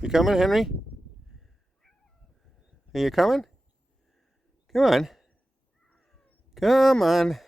You coming, Henry? Are you coming? Come on. Come on.